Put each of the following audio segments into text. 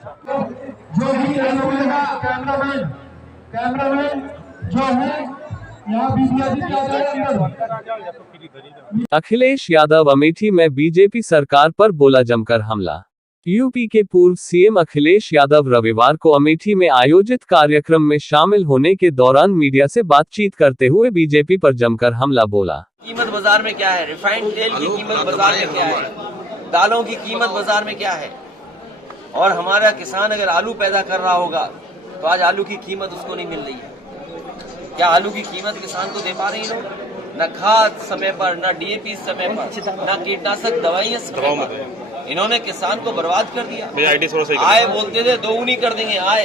जो भी कैमरामैन जो है यहाँ अखिलेश यादव अमेठी में बीजेपी सरकार पर बोला जमकर हमला। यूपी के पूर्व सीएम अखिलेश यादव रविवार को अमेठी में आयोजित कार्यक्रम में शामिल होने के दौरान मीडिया से बातचीत करते हुए बीजेपी पर जमकर हमला बोला। कीमत बाजार में क्या है, रिफाइंड तेल की कीमत बाजार में क्या है, दालों की कीमत बाजार में क्या है, और हमारा किसान अगर आलू पैदा कर रहा होगा तो आज आलू की कीमत उसको नहीं मिल रही है। क्या आलू की कीमत किसान को दे पा रही लोग? न खाद समय पर, न डीएपी समय पर, न कीटनाशक दवाइयां समय पर। इन्होंने किसान को बर्बाद कर दिया। आय बोलते थे दोगुनी कर देंगे आय,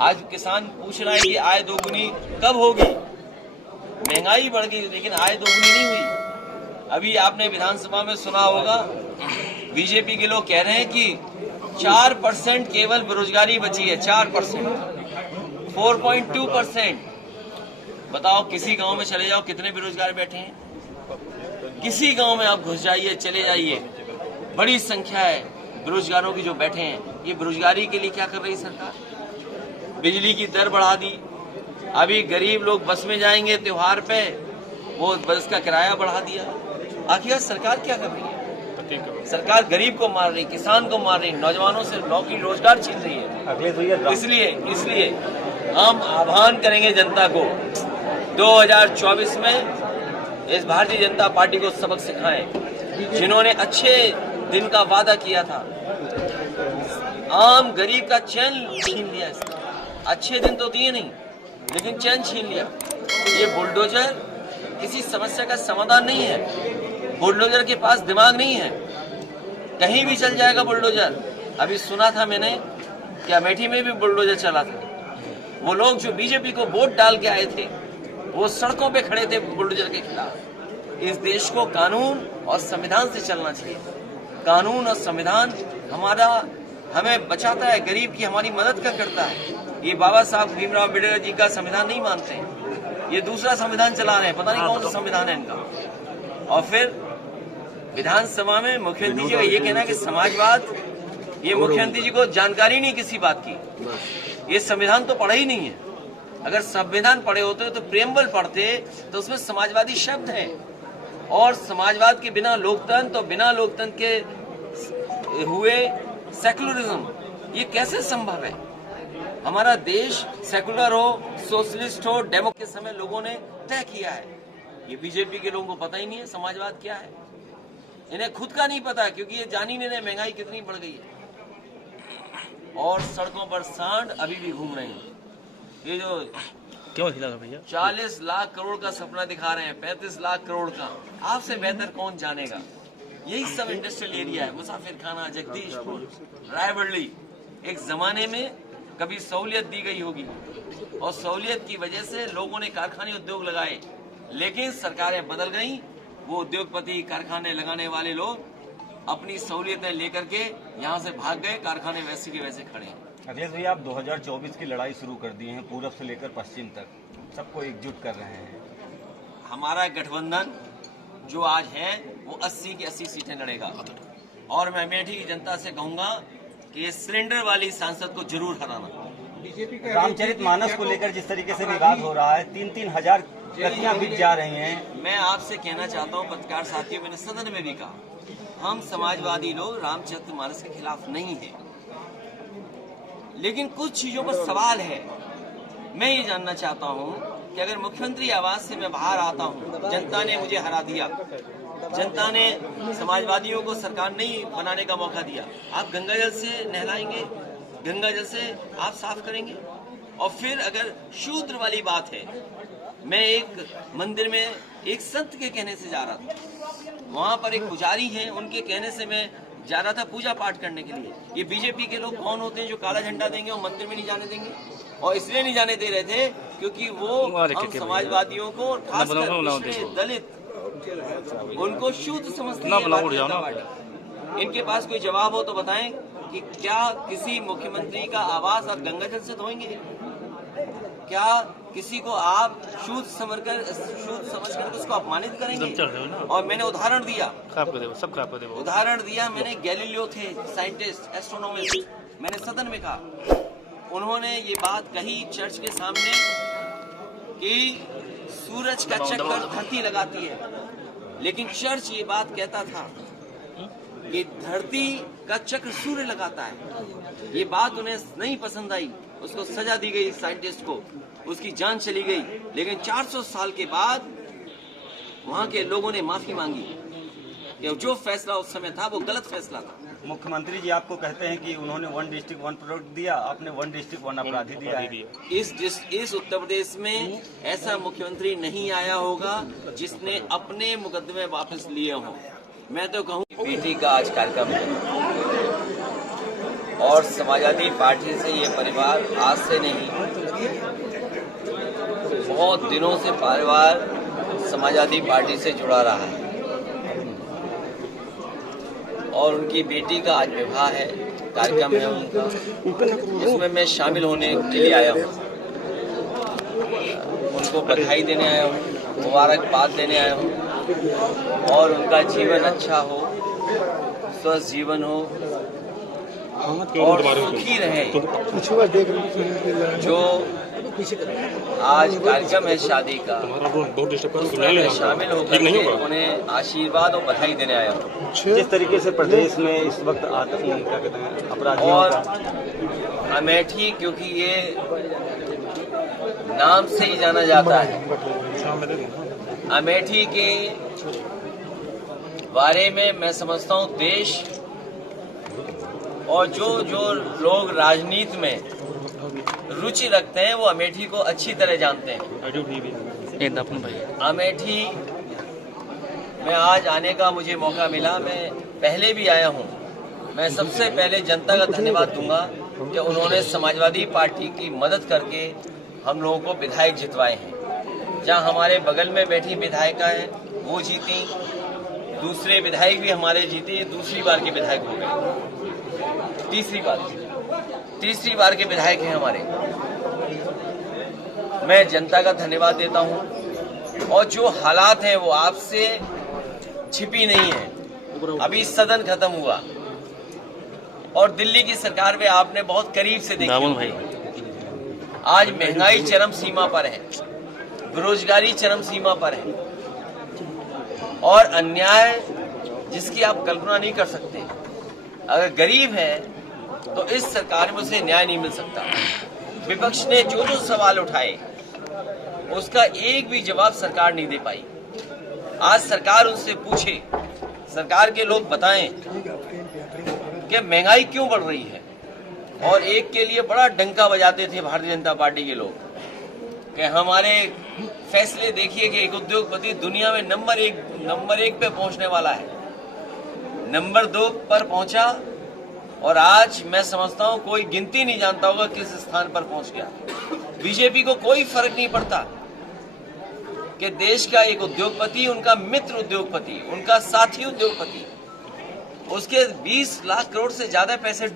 आज किसान पूछ रहा है कि आय दोगुनी कब होगी? महंगाई बढ़ गई लेकिन आय दोगुनी नहीं हुई। अभी आपने विधानसभा में सुना होगा, बीजेपी के लोग कह रहे हैं कि 4% केवल बेरोजगारी बची है, 4%, 4.2%। बताओ किसी गांव में चले जाओ कितने बेरोजगार बैठे हैं? किसी गांव में आप घुस जाइए, चले जाइए, बड़ी संख्या है बेरोजगारों की जो बैठे हैं। ये बेरोजगारी के लिए क्या कर रही सरकार? बिजली की दर बढ़ा दी। अभी गरीब लोग बस में जाएंगे त्योहार पे, वो बस का किराया बढ़ा दिया। आखिर सरकार क्या कर रही है? सरकार गरीब को मार रही, किसान को मार रही, नौजवानों से नौकरी रोजगार छीन रही है। इसलिए हम आह्वान करेंगे जनता को, 2024 में इस भारतीय जनता पार्टी को सबक सिखाएं, जिन्होंने अच्छे दिन का वादा किया था। आम गरीब का चैन छीन लिया इसने। अच्छे दिन तो दिए नहीं लेकिन चैन छीन लिया। ये बुलडोजर किसी समस्या का समाधान नहीं है। बुलडोजर के पास दिमाग नहीं है, कहीं भी चल जाएगा बुलडोजर। अभी सुना था मैंने कि अमेठी में भी बुलडोजर चला था। वो लोग जो बीजेपी को वोट डाल के आए थे वो सड़कों पे खड़े थे बुलडोजर के खिलाफ। इस देश को कानून और संविधान से चलना चाहिए। कानून और संविधान हमें बचाता है, गरीब की हमारी मदद करता है। ये बाबा साहब भीमराव अम्बेडकर जी का संविधान नहीं मानते हैं, ये दूसरा संविधान चला रहे हैं, पता नहीं कौन सा संविधान है इनका। और फिर विधानसभा में मुख्यमंत्री जी का ये कहना है कि समाजवाद, ये मुख्यमंत्री जी को जानकारी नहीं किसी बात की। ये संविधान तो पढ़ा ही नहीं है। अगर संविधान पढ़े होते तो प्रेमबल पढ़ते तो उसमें समाजवादी शब्द है। और समाजवाद के बिना लोकतंत्र, और बिना लोकतंत्र के हुए सेकुलरिज्म, ये कैसे संभव है? हमारा देश सेकुलर हो, सोशलिस्ट हो, डेमोक्रेसी के समय लोगों ने तय किया है। ये बीजेपी के लोगों को पता ही नहीं है समाजवाद क्या है। इन्हें खुद का नहीं पता, क्योंकि ये जान ही नहीं रहे महंगाई कितनी बढ़ गई है। और सड़कों पर सांड अभी भी घूम रहे हैं। ये जो क्यों खिला भैया 40 लाख करोड़ का सपना दिखा रहे हैं, 35 लाख करोड़ का, आपसे बेहतर कौन जानेगा? यही सब इंडस्ट्रियल एरिया है। मुसाफिर खाना, जगदीशपुर, रायबरेली। एक जमाने में कभी सहूलियत दी गई होगी और सहूलियत की वजह से लोगों ने कारखाने उद्योग लगाए, लेकिन सरकारें बदल गई। वो उद्योगपति, कारखाने लगाने वाले लोग अपनी सहूलियतें लेकर के यहाँ से भाग गए, कारखाने वैसे के वैसे खड़े हैं। अखिलेश भैया, आप 2024 की लड़ाई शुरू कर दी है, पूरब से लेकर पश्चिम तक सबको एकजुट कर रहे हैं। हमारा गठबंधन जो आज है वो 80 की 80 सीटें लड़ेगा। और मैं अमेठी की जनता से कहूंगा कि ये सिलेंडर वाली सांसद को जरूर हराना। रामचरितमानस को लेकर जिस तरीके से विवाद हो रहा है, 3-3 हजार प्रतियां बिक जा रही हैं। मैं आपसे कहना चाहता हूं, पत्रकार साथियों, मैंने सदन में भी कहा, हम समाजवादी लोग रामचरितमानस के खिलाफ नहीं है, लेकिन कुछ चीजों पर सवाल है। मैं ये जानना चाहता हूं कि अगर मुख्यमंत्री आवास से मैं बाहर आता हूं, जनता ने मुझे हरा दिया, जनता ने समाजवादियों को सरकार नहीं बनाने का मौका दिया, आप गंगा जल से नहलाएंगे, गंगा जल से आप साफ करेंगे। और फिर अगर शूद्र वाली बात है, मैं एक मंदिर में एक संत के कहने से जा रहा था, वहां पर एक पुजारी हैं, उनके कहने से मैं जा रहा था पूजा पाठ करने के लिए। ये बीजेपी के लोग कौन होते हैं जो काला झंडा देंगे और मंदिर में नहीं जाने देंगे? और इसलिए नहीं जाने दे रहे थे क्योंकि वो हम समाजवादियों को, खासकर दलित, उनको शूद्र समझते हैं। इनके पास कोई जवाब हो तो बताएं कि क्या किसी मुख्यमंत्री का आवास आप गंगा जल से धोएंगे? क्या किसी को आप शुद्ध समझकर उसको अपमानित करेंगे? और मैंने उदाहरण दिया, उदाहरण दिया मैंने, गैलीलियो थे साइंटिस्ट, एस्ट्रोनॉमिस्ट, मैंने सदन में कहा, उन्होंने ये बात कही चर्च के सामने कि सूरज का चक्कर धरती लगाती है, लेकिन चर्च ये बात कहता था कि धरती का चक्र सूर्य लगाता है। ये बात उन्हें नहीं पसंद आई, उसको सजा दी गई साइंटिस्ट को, उसकी जान चली गई। लेकिन 400 साल के बाद वहां के लोगों ने माफी मांगी कि जो फैसला उस समय था वो गलत फैसला था। मुख्यमंत्री जी आपको कहते हैं कि उन्होंने 1 डिस्ट्रिक्ट 1 प्रोडक्ट दिया, आपने 1 डिस्ट्रिक्ट 1 अपराधी दिया है। इस उत्तर प्रदेश में ऐसा मुख्यमंत्री नहीं आया होगा जिसने अपने मुकदमे वापस लिए हों। मैं तो कहूँ बेटी का आज कार्यक्रम है और समाजवादी पार्टी से ये परिवार आज से नहीं, बहुत दिनों से परिवार समाजवादी पार्टी से जुड़ा रहा है और उनकी बेटी का आज विवाह है, कार्यक्रम है उनका, इसमें मैं शामिल होने के लिए आया हूँ। उनको बधाई देने आया हूँ, मुबारकबाद देने आया हूँ और उनका जीवन अच्छा हो, स्वस्थ जीवन हो और सुखी रहे। जो आज कार्यक्रम है शादी का, उसमें मैं शामिल होकर उन्हें आशीर्वाद और बधाई देने आया हूँ। जिस तरीके से प्रदेश में इस वक्त क्या कहते हैं अपराधियों और का अमेठी, क्योंकि ये नाम से ही जाना जाता है, अमेठी के बारे में मैं समझता हूँ देश और जो लोग राजनीति में रुचि रखते हैं वो अमेठी को अच्छी तरह जानते हैं। अमेठी में आज आने का मुझे मौका मिला, मैं पहले भी आया हूँ। मैं सबसे पहले जनता का धन्यवाद दूंगा कि उन्होंने समाजवादी पार्टी की मदद करके हम लोगों को विधायक जितवाए हैं। जहाँ हमारे बगल में बैठी विधायिका है वो जीती, दूसरे विधायक भी हमारे जीते, दूसरी बार के विधायक हो गए, तीसरी बार के विधायक हैं हमारे। मैं जनता का धन्यवाद देता हूं और जो हालात हैं वो आपसे छिपी नहीं है। अभी सदन खत्म हुआ और दिल्ली की सरकार में आपने बहुत करीब से देखी। आज महंगाई चरम सीमा पर है, बेरोजगारी चरम सीमा पर है और अन्याय जिसकी आप कल्पना नहीं कर सकते। अगर गरीब है तो इस सरकार में उसे न्याय नहीं मिल सकता। विपक्ष ने जो सवाल उठाए उसका एक भी जवाब सरकार नहीं दे पाई। आज सरकार उनसे पूछे, सरकार के लोग बताएं कि महंगाई क्यों बढ़ रही है। और एक के लिए बड़ा डंका बजाते थे भारतीय जनता पार्टी के लोग कि हमारे फैसले देखिए कि एक उद्योगपति दुनिया में नंबर एक पे पहुंचने वाला है, नंबर 2 पर पहुंचा और आज मैं समझता हूं कोई गिनती नहीं जानता होगा किस स्थान पर पहुंच गया। बीजेपी को कोई फर्क नहीं पड़ता कि देश का एक उद्योगपति, उनका मित्र उद्योगपति, उनका साथी उद्योगपति, उसके 20 लाख करोड़ से ज्यादा पैसे